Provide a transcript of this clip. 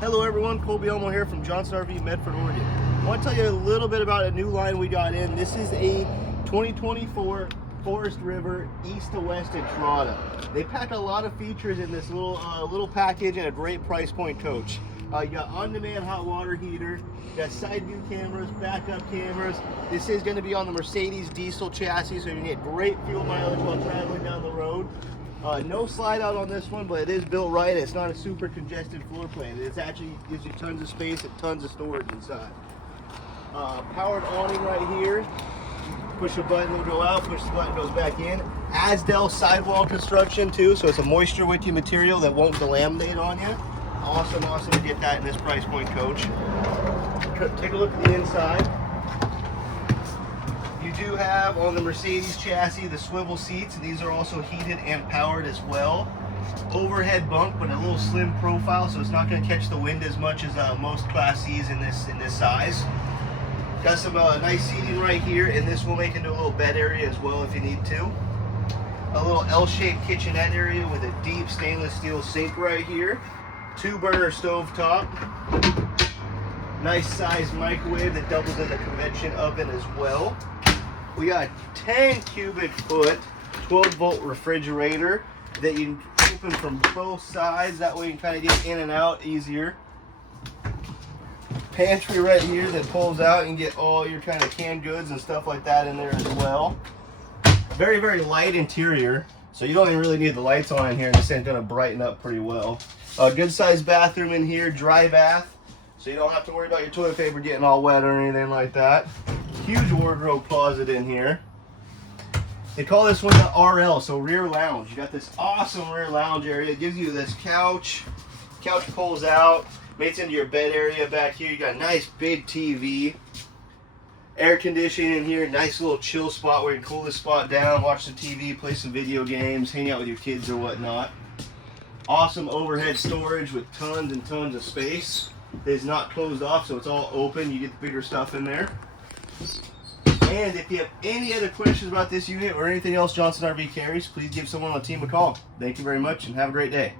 Hello everyone, Colby Elmo here from Johnson RV, Medford, Oregon. I want to tell you a little bit about a new line we got in. This is a 2024 Forest River east to west Entrada. They pack a lot of features in this little package and a great price point coach. You got on-demand hot water heater, you got side view cameras, backup cameras. This is going to be on the Mercedes diesel chassis, so you can get great fuel mileage while traveling down the road. No slide out on this one, but it is built right. It's not a super congested floor plan. It actually gives you tons of space and tons of storage inside. Powered awning right here. Push a button, it'll go out. Push the button, goes back in. Asdel sidewall construction too, so it's a moisture wicking material that won't delaminate on you. Awesome to get that in this price point coach. Take a look at the inside. You do have on the Mercedes chassis the swivel seats, and these are also heated and powered as well. Overhead bunk, but a little slim profile, so it's not going to catch the wind as much as most Class C's in this size. Got some nice seating right here, and this will make into a little bed area as well if you need to. A little L-shaped kitchenette area with a deep stainless steel sink right here. 2-burner stove top. Nice size microwave that doubles as a convection oven as well. We got 10 cubic foot 12-volt refrigerator that you can open from both sides. That way you can kind of get in and out easier. Pantry right here that pulls out and get all your kind of canned goods and stuff like that in there as well. Very light interior, so you don't even really need the lights on in here, and this ain't gonna brighten up pretty well. A good sized bathroom in here, dry bath, so you don't have to worry about your toilet paper getting all wet or anything like that. Huge wardrobe closet in here. They call this one the RL, so rear lounge. You got this awesome rear lounge area. It gives you this couch. Couch pulls out, makes into your bed area back here. You got a nice big TV. Air conditioning in here. Nice little chill spot where you can cool this spot down, watch the TV, play some video games, hang out with your kids or whatnot. Awesome overhead storage with tons and tons of space. It is not closed off, so it's all open. You get the bigger stuff in there. And if you have any other questions about this unit or anything else Johnson RV carries, please give someone on the team a call. Thank you very much and have a great day.